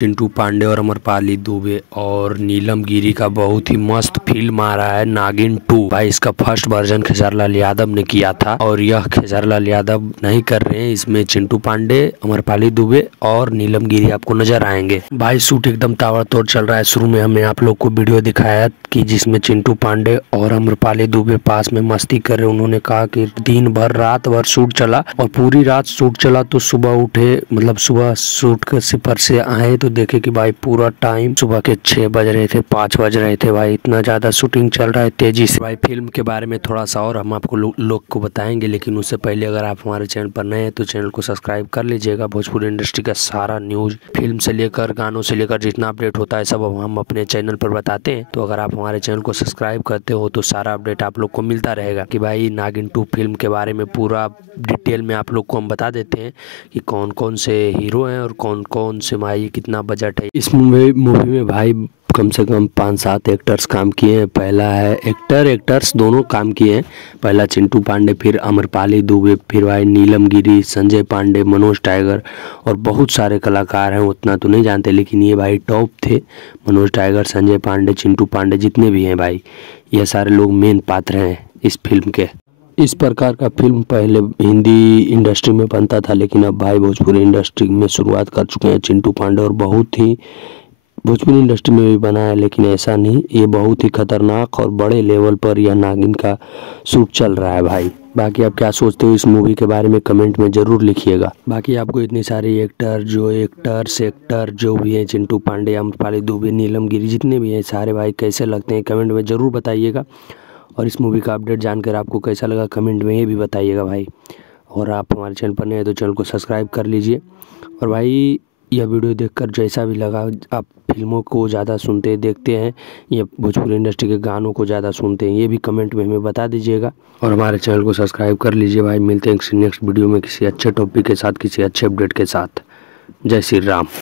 चिंटू पांडे और अमरपाली दुबे और नीलम गिरी का बहुत ही मस्त फिल्म आ रहा है नागिन 2। भाई इसका फर्स्ट वर्जन खेसारी लाल यादव ने किया था और यह खेसारी लाल यादव नहीं कर रहे हैं। इसमें चिंटू पांडे, अमरपाली दुबे और नीलम गिरी आपको नजर आएंगे। भाई शूट एकदम ताबड़तोड़ चल रहा है। शुरू में हमने आप लोग को वीडियो दिखाया कि जिसमें चिंटू पांडे और अमरपाली दुबे पास में मस्ती कर रहे। उन्होंने कहा कि दिन भर रात भर शूट चला और पूरी रात शूट चला तो सुबह उठे, मतलब सुबह शूट से पर से आए तो देखे कि भाई पूरा टाइम सुबह के 6 बज रहे थे, 5 बज रहे थे। भाई इतना ज्यादा शूटिंग चल रहा है तेजी से। भाई फिल्म के बारे में थोड़ा सा और हम आपको लोग को बताएंगे, लेकिन उससे पहले अगर आप हमारे चैनल पर नए हैं तो चैनल को सब्सक्राइब कर लीजिएगा। भोजपुरी इंडस्ट्री का सारा न्यूज, फिल्म से लेकर गानों से लेकर जितना अपडेट होता है सब हम अपने चैनल पर बताते हैं। तो अगर आप हमारे चैनल को सब्सक्राइब करते हो तो सारा अपडेट आप लोग को मिलता रहेगा कि भाई नागिन 2 फिल्म के बारे में पूरा डिटेल में आप लोग को हम बता देते हैं कि कौन कौन से हीरो हैं और कौन कौन से भाई कितना बजट है। इस मूवी में भाई कम से कम 5-7 एक्टर्स काम किए हैं। पहला है एक्टर्स दोनों काम किए हैं। पहला चिंटू पांडे, फिर अमरपाली दुबे, फिर भाई नीलम गिरी, संजय पांडे, मनोज टाइगर और बहुत सारे कलाकार हैं। उतना तो नहीं जानते लेकिन ये भाई टॉप थे। मनोज टाइगर, संजय पांडे, चिंटू पांडे जितने भी हैं भाई, ये सारे लोग मेन पात्र हैं इस फिल्म के। इस प्रकार का फिल्म पहले हिंदी इंडस्ट्री में बनता था लेकिन अब भाई भोजपुरी इंडस्ट्री में शुरुआत कर चुके हैं चिंटू पांडे और बहुत ही भोजपुरी इंडस्ट्री में भी बना है। लेकिन ऐसा नहीं, ये बहुत ही खतरनाक और बड़े लेवल पर यह नागिन का शूट चल रहा है भाई। बाकी आप क्या सोचते हो इस मूवी के बारे में कमेंट में ज़रूर लिखिएगा। बाकी आपको इतनी सारी एक्टर जो भी हैं, चिंटू पांडे, अमरपाली दुबे, नीलम गिरी जितने भी हैं सारे भाई कैसे लगते हैं कमेंट में ज़रूर बताइएगा। और इस मूवी का अपडेट जानकर आपको कैसा लगा कमेंट में ये भी बताइएगा भाई। और आप हमारे चैनल पर नए हैं तो चैनल को सब्सक्राइब कर लीजिए। और भाई यह वीडियो देखकर जैसा भी लगा, आप फिल्मों को ज़्यादा सुनते देखते हैं या भोजपुरी इंडस्ट्री के गानों को ज़्यादा सुनते हैं, ये भी कमेंट में हमें बता दीजिएगा। और हमारे चैनल को सब्सक्राइब कर लीजिए भाई। मिलते हैं नेक्स्ट वीडियो में किसी अच्छे टॉपिक के साथ, किसी अच्छे अपडेट के साथ। जय श्री राम।